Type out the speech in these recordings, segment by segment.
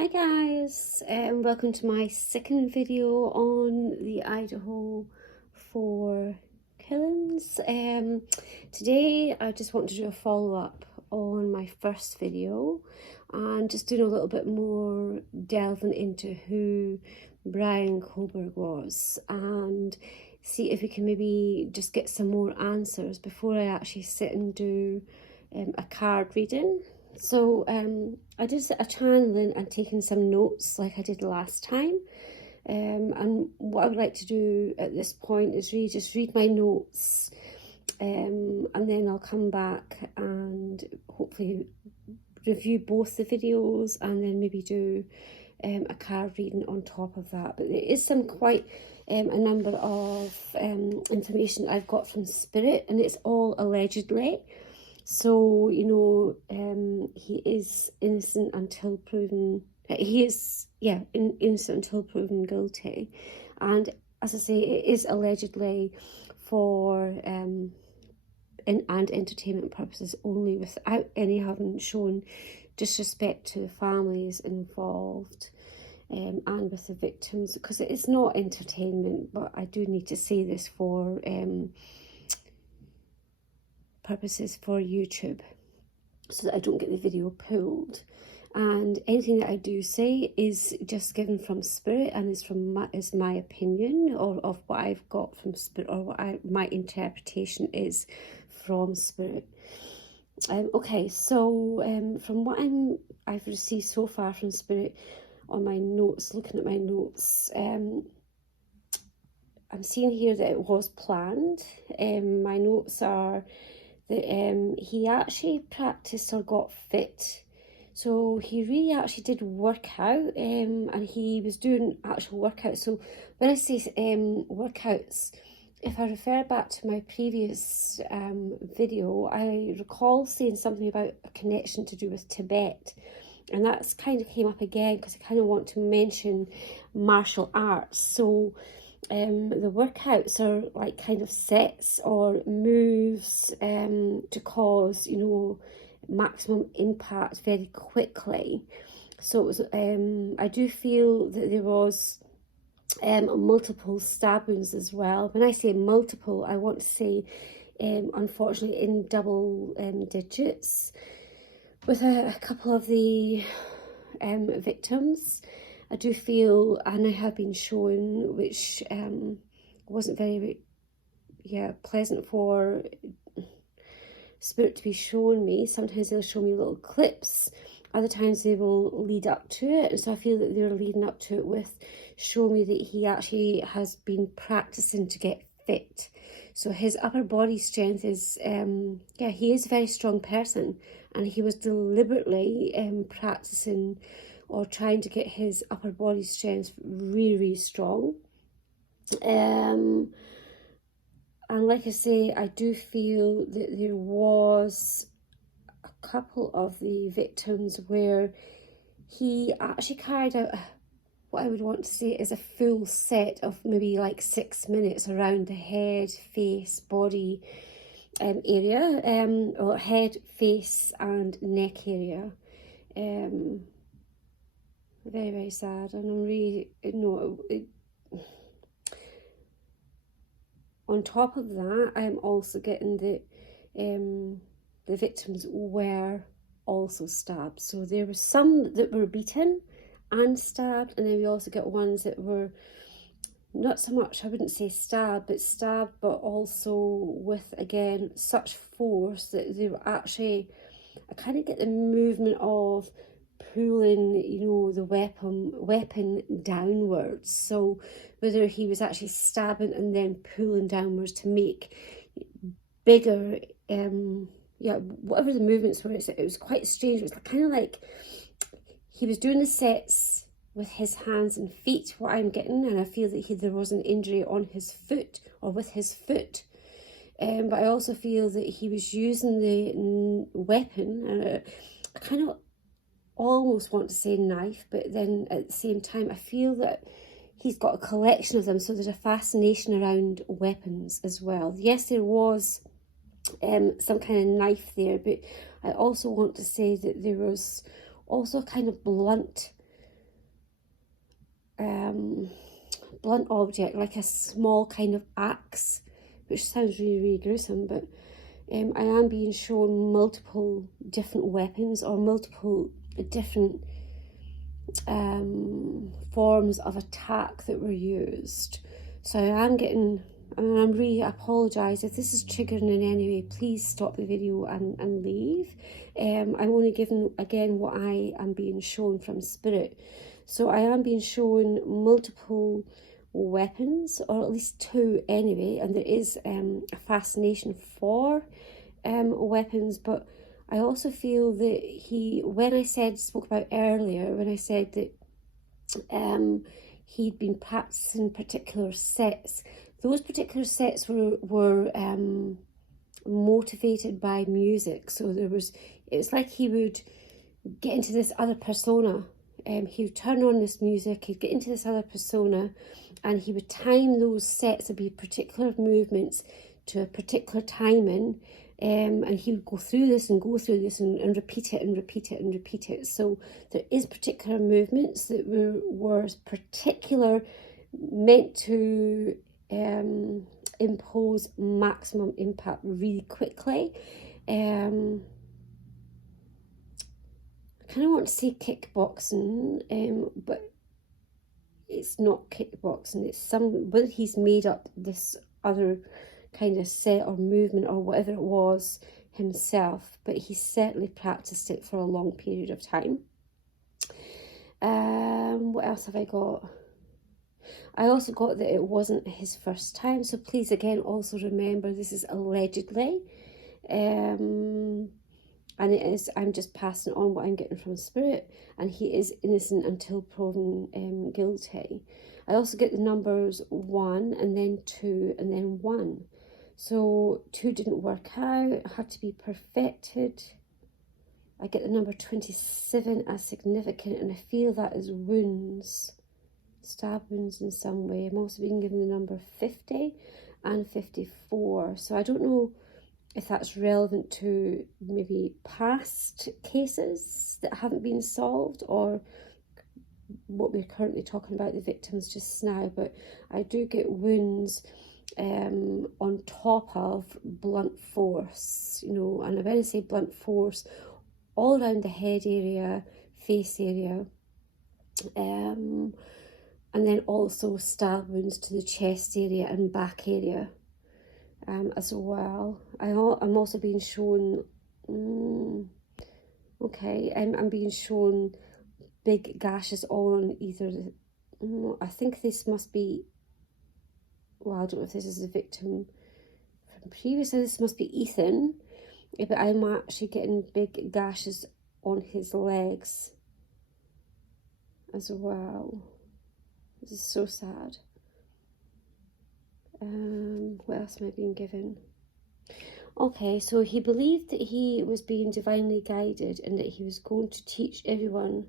Hi guys, and welcome to my second video on the Idaho for killings. Today I just want to do a follow-up on my first video and just doing a little bit more delving into who Bryan Kohberger was and see if we can maybe just get some more answers before I actually sit and do a card reading. So I did a channeling and taking some notes like I did last time, and what I would like to do at this point is really just read my notes, and then I'll come back and hopefully review both the videos and then maybe do a card reading on top of that. But there is some quite a number of information I've got from Spirit, and it's all allegedly. So, you know, he is innocent until proven, innocent until proven guilty. And as I say, it is allegedly for, and entertainment purposes only, without any having shown disrespect to the families involved and with the victims, because it is not entertainment, but I do need to say this for purposes for YouTube, so that I don't get the video pulled. And anything that I do say is just given from Spirit and is my opinion or of what I've got from Spirit, or what my interpretation is from Spirit. Okay, so from what I've received so far from Spirit on my notes, looking at my notes, I'm seeing here that it was planned. My notes are that he actually practiced or got fit. So he really actually did work out, and he was doing actual workouts. So when I say workouts, if I refer back to my previous video, I recall saying something about a connection to do with Tibet. And that's kind of came up again because I kind of want to mention martial arts. So the workouts are like kind of sets or moves to cause, you know, maximum impact very quickly. So it was, I do feel that there was multiple stab wounds as well. When I say multiple, I want to say unfortunately in double digits, with a couple of the victims. I do feel, and I have been shown, which wasn't very pleasant for Spirit to be showing me. Sometimes they'll show me little clips, other times they will lead up to it. And so I feel that they're leading up to it with showing me that he actually has been practicing to get fit. So his upper body strength is, he is a very strong person, and he was deliberately practicing or trying to get his upper body strength really, really strong. And like I say, I do feel that there was a couple of the victims where he actually carried out what I would want to say is a full set of maybe like 6 minutes around the head, face, body area, or head, face and neck area. Very, very sad. And I'm really, on top of that, I'm also getting that the victims were also stabbed. So there were some that were beaten and stabbed, and then we also get ones that were not so much, I wouldn't say stabbed, but also with, again, such force that they were actually, I kind of get the movement of pulling, you know, the weapon downwards. So whether he was actually stabbing and then pulling downwards to make bigger, whatever the movements were, it was quite strange. It was kind of like he was doing the sets with his hands and feet, what I'm getting, and I feel that there was an injury on his foot or with his foot. But I also feel that he was using the weapon, and I kind of almost want to say knife, but then at the same time I feel that he's got a collection of them, so there's a fascination around weapons as well. Yes, there was some kind of knife there, but I also want to say that there was also a kind of blunt blunt object, like a small kind of axe, which sounds really, really gruesome, but I am being shown multiple different weapons or multiple different forms of attack that were used. So I am getting, I'm really apologise if this is triggering in any way. Please stop the video and leave. I'm only giving again what I am being shown from spirit. So I am being shown multiple weapons, or at least two anyway, and there is a fascination for weapons, but I also feel that when I spoke about earlier, when I said that he'd been practicing particular sets, those particular sets were motivated by music. So it's like he would get into this other persona. He would turn on this music, he'd get into this other persona, and he would time those sets to be particular movements to a particular timing. And he would go through this and repeat it and repeat it and repeat it. So there is particular movements that were particular, meant to impose maximum impact really quickly. I kind of want to say kickboxing, but it's not kickboxing. It's whether he's made up this other kind of set or movement or whatever it was himself, but he certainly practiced it for a long period of time. What else have I got? I also got that it wasn't his first time, so please again also remember this is allegedly, and it is, I'm just passing on what I'm getting from spirit, and he is innocent until proven guilty. I also get the numbers 1 and then 2 and then 1. So 2 didn't work out, it had to be perfected. I get the number 27 as significant, and I feel that is wounds, stab wounds in some way. I'm also being given the number 50 and 54. So I don't know if that's relevant to maybe past cases that haven't been solved, or what we're currently talking about, the victims just now. But I do get wounds on top of blunt force, and when I say blunt force, all around the head area, face area, and then also stab wounds to the chest area and back area as well. I'm also being shown, I'm being shown big gashes on either I think this must be, well, I don't know if this is a victim from previously, this must be Ethan, but I'm actually getting big gashes on his legs as well. This is so sad. What else am I being given? Okay, so he believed that he was being divinely guided and that he was going to teach everyone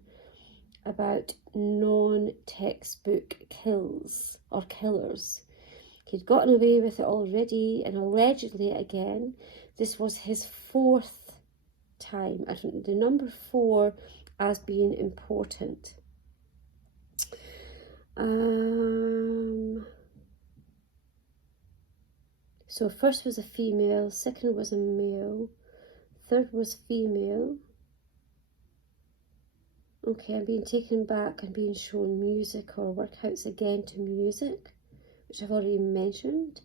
about non-textbook kills or killers. He'd gotten away with it already, and allegedly again, this was his 4th time. I don't know, the number 4 as being important. So first was a female, second was a male, third was female. Okay, I'm being taken back and being shown music or workouts again to music, which I've already mentioned.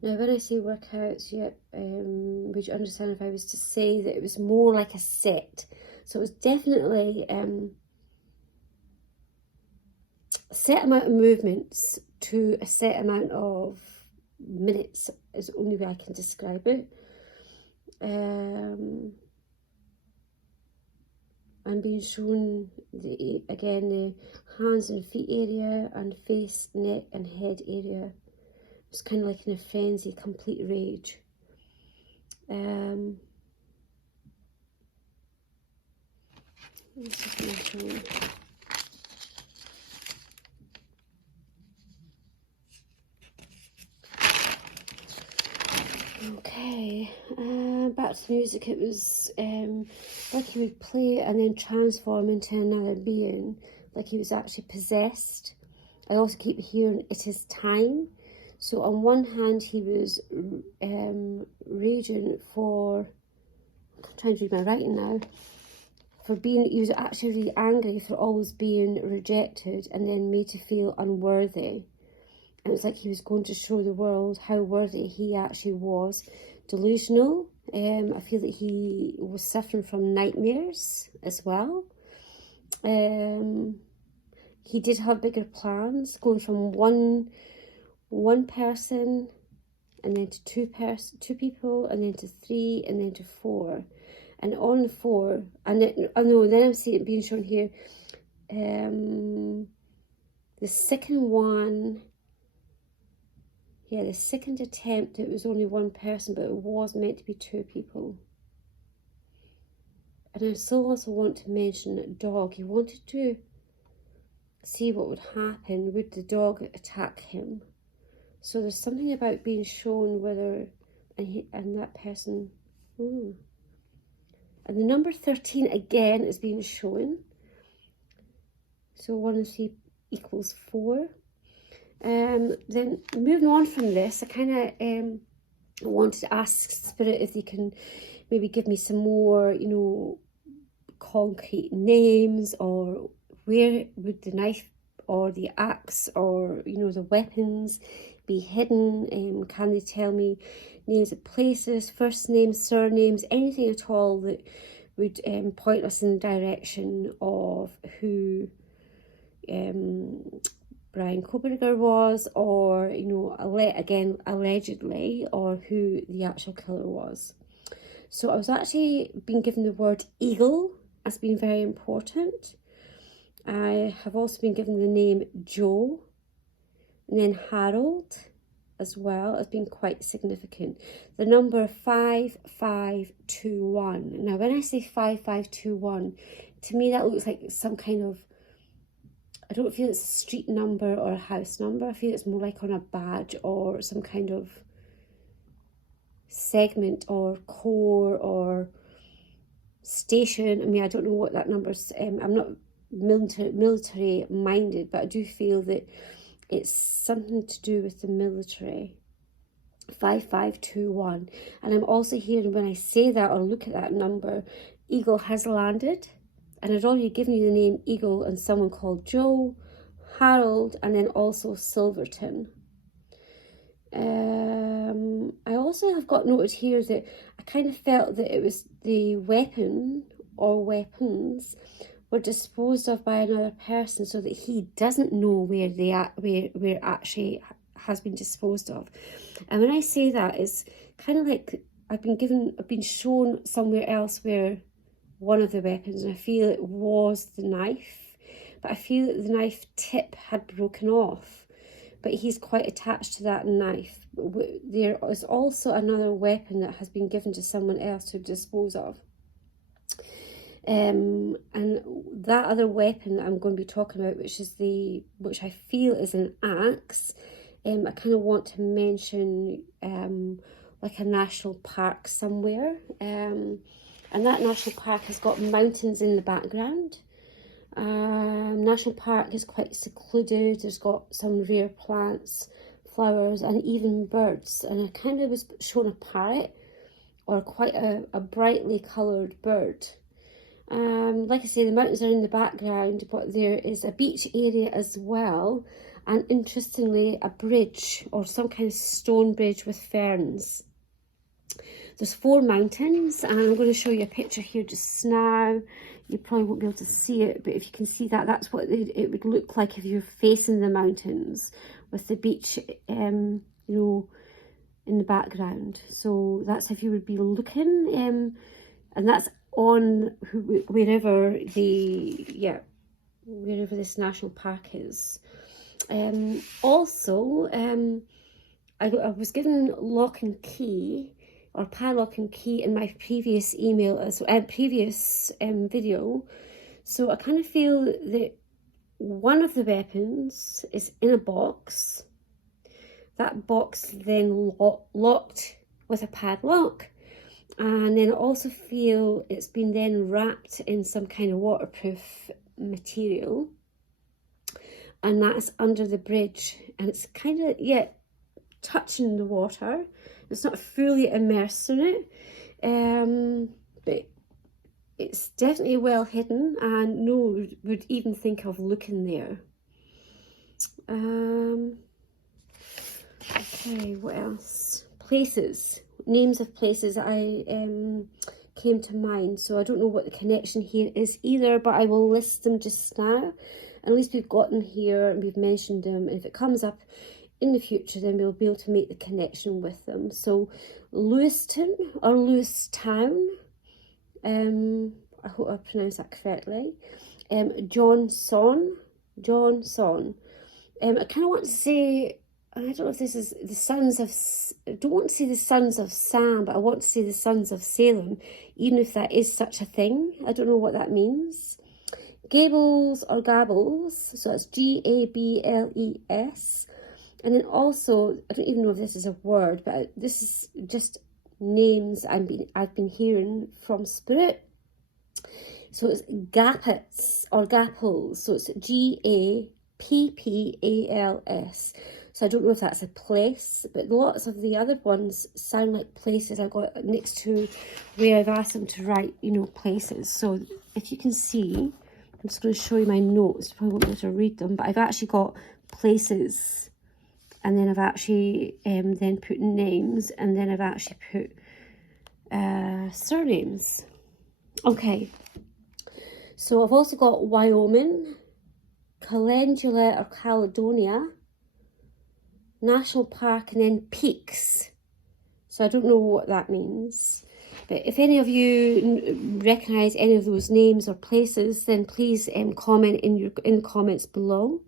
Now, when I say workouts, would you understand if I was to say that it was more like a set? So it was definitely a set amount of movements to a set amount of minutes is the only way I can describe it. I'm being shown the hands and feet area and face, neck and head area. It's kind of like in a frenzy, complete rage. Okay, back to the music. It was like he would play and then transform into another being, like he was actually possessed. I also keep hearing it is time. So on one hand, he was raging for, I'm trying to read my writing now, he was actually really angry for always being rejected and then made to feel unworthy. And it's like he was going to show the world how worthy he actually was. Delusional. I feel that he was suffering from nightmares as well. He did have bigger plans, going from one person, and then to two people, and then to 3, and then to 4. And on the 4, and then, then I'm seeing it being shown here. The second one, the second attempt, it was only 1 person, but it was meant to be 2 people. And I still also want to mention a dog. He wanted to see what would happen. Would the dog attack him? So there's something about being shown whether, and that person, and the number 13 again is being shown. So 1 and 3 equals 4. Then moving on from this, I kind of wanted to ask Spirit if they can maybe give me some more, concrete names, or where would the knife or the axe or, the weapons be hidden. Can they tell me names of places, first names, surnames, anything at all that would point us in the direction of who Bryan Kohberger was, or, again, allegedly, or who the actual killer was. So I was actually being given the word eagle as being very important. I have also been given the name Joe, and then Harold as well as being quite significant. The number 5521. Now, when I say 5521, to me that looks like some kind of, I don't feel it's a street number or a house number. I feel it's more like on a badge or some kind of segment or core or station. I mean, I don't know what that number's, I'm not military minded, but I do feel that it's something to do with the military. 5521. And I'm also hearing, when I say that or look at that number, eagle has landed. And I'd already given you the name Eagle and someone called Joe, Harold, and then also Silverton. I also have got noted here that I kind of felt that it was the weapon or weapons were disposed of by another person, so that he doesn't know where they where actually has been disposed of. And when I say that, it's kind of like I've been shown somewhere else where one of the weapons, and I feel it was the knife, but I feel that the knife tip had broken off, but he's quite attached to that knife. There is also another weapon that has been given to someone else to dispose of. And that other weapon that I'm going to be talking about, which I feel is an axe, I kind of want to mention like a national park somewhere. And that national park has got mountains in the background. National park is quite secluded. There's got some rare plants, flowers, and even birds. And I kind of was shown a parrot, or quite a brightly coloured bird. Like I say, the mountains are in the background, but there is a beach area as well, and interestingly a bridge or some kind of stone bridge with ferns. There's 4 mountains, and I'm going to show you a picture here just now. You probably won't be able to see it, but if you can see that, that's what it would look like if you're facing the mountains with the beach, in the background. So that's if you would be looking, and that's on wherever this national park is. Also, I was given lock and key, or padlock and key, in my previous email, previous video. So I kind of feel that one of the weapons is in a box. That box then locked with a padlock, and then I also feel it's been then wrapped in some kind of waterproof material. and that's under the bridge, and it's kind of, yeah, touching the water. It's not fully immersed in it, but it's definitely well hidden, and no one would even think of looking there. Okay, what else? Places, names of places I came to mind. So I don't know what the connection here is either, but I will list them just now. At least we've got them here and we've mentioned them. And if it comes up in the future, then we'll be able to make the connection with them. So Lewiston or Lewistown, I hope I pronounced that correctly. Johnson. I kind of want to say, I don't know if this is the sons of, I don't want to say the sons of Sam, but I want to say the sons of Salem, even if that is such a thing. I don't know what that means. Gables or Gabbles, so it's Gables. And then also, I don't even know if this is a word, but this is just names I've been hearing from Spirit. So it's Gappets or Gapples, so it's Gappals. So I don't know if that's a place, but lots of the other ones sound like places I got next to where I've asked them to write, you know, places. So if you can see, I'm just going to show you my notes. You probably won't be able to read them, but I've actually got places, and then I've actually then put names, and then I've actually put surnames. Okay, so I've also got Wyoming, Calendula or Caledonia, National Park, and then peaks. So I don't know what that means. But if any of you recognise any of those names or places, then please comment in the comments below.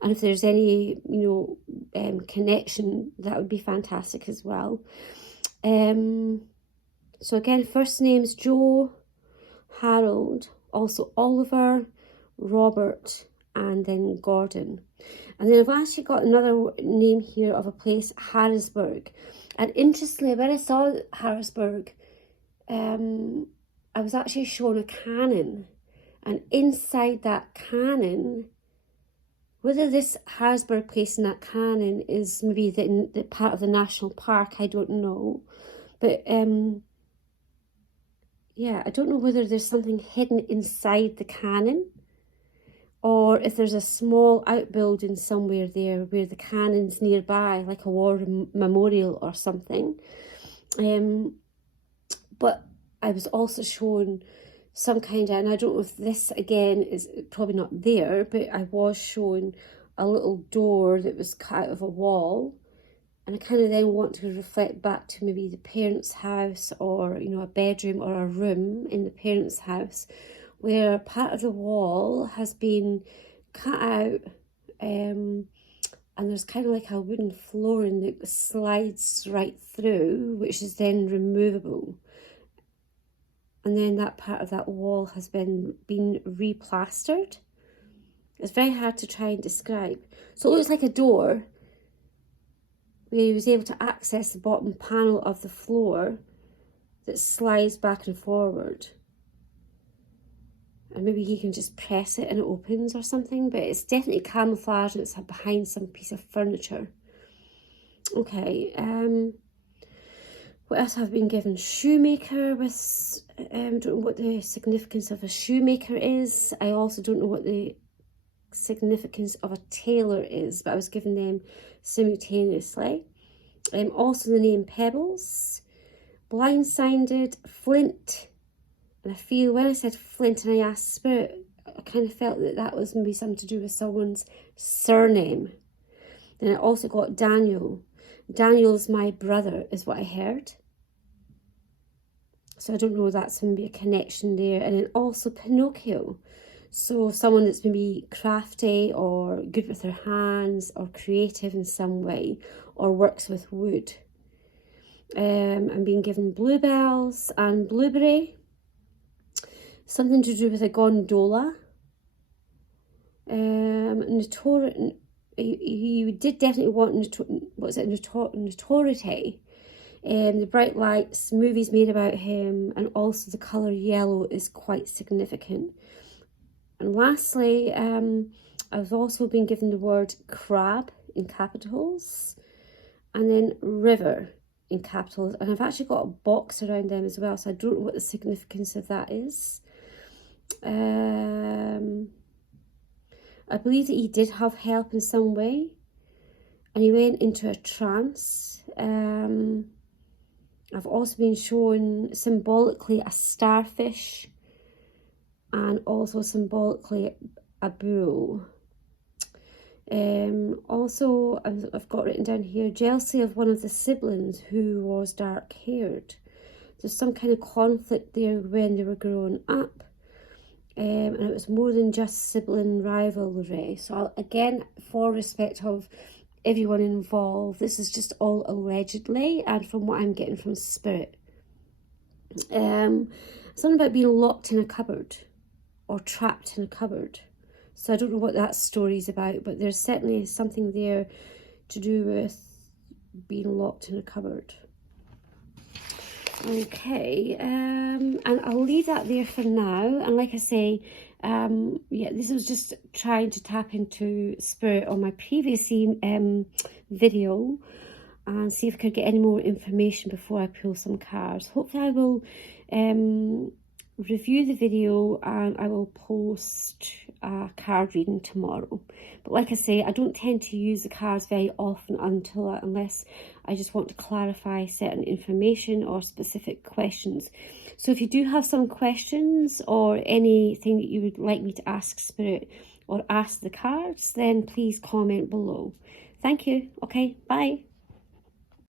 And if there's any, you know, connection, that would be fantastic as well. So again, first names Joe, Harold, also Oliver, Robert, and then Gordon. And then I've actually got another name here of a place, Harrisburg. And interestingly, when I saw Harrisburg, I was actually shown a cannon. And inside that cannon, whether this Harrisburg place in that cannon is maybe the part of the national park, I don't know. But yeah, I don't know whether there's something hidden inside the cannon, or if there's a small outbuilding somewhere there where the cannon's nearby, like a war memorial or something. But I was also shown some kind of, and I don't know if this again is probably not there, but I was shown a little door that was cut out of a wall. And I kind of then want to reflect back to maybe the parents' house, or, you know, a bedroom or a room in the parents' house, where part of the wall has been cut out, and there's kind of like a wooden flooring that slides right through, which is then removable. And then that part of that wall has been replastered. It's very hard to try and describe. So it looks like a door where he was able to access the bottom panel of the floor that slides back and forward. And maybe he can just press it and it opens or something, but it's definitely camouflage and it's behind some piece of furniture. Okay, what else have I been given? Shoemaker with, don't know what the significance of a shoemaker is. I also don't know what the significance of a tailor is, but I was given them simultaneously. Also the name Pebbles, Blindsided, Flint, and I feel when I said Flint and I asked Spirit, I kind of felt that that was maybe something to do with someone's surname. Then I also got Daniel. Daniel's my brother is what I heard. So I don't know if that's maybe a connection there. And then also Pinocchio. So someone that's maybe crafty or good with their hands or creative in some way or works with wood. I'm being given bluebells and blueberry. Something to do with a gondola. You did definitely want notoriety. The bright lights, movies made about him, and also the colour yellow is quite significant. And lastly, I've also been given the word crab in capitals, and then river in capitals, and I've actually got a box around them as well, so I don't know what the significance of that is. I believe that he did have help in some way, and he went into a trance. I've also been shown symbolically a starfish, and also symbolically a bull. Also, I've got written down here, jealousy of one of the siblings who was dark-haired. There's some kind of conflict there when they were growing up, and it was more than just sibling rivalry. So again, for respect of everyone involved, this is just all allegedly and from what I'm getting from spirit. Something about being locked in a cupboard or trapped in a cupboard. So I don't know what that story is about, but there's certainly something there to do with being locked in a cupboard. Okay, and I'll leave that there for now. And like I say, yeah, this was just trying to tap into spirit on my previous video and see if I could get any more information before I pull some cards. Hopefully I will review the video and I will post a card reading tomorrow. But like I say, I don't tend to use the cards very often unless I just want to clarify certain information or specific questions. So if you do have some questions or anything that you would like me to ask Spirit or ask the cards, then please comment below. Thank you. Okay, bye.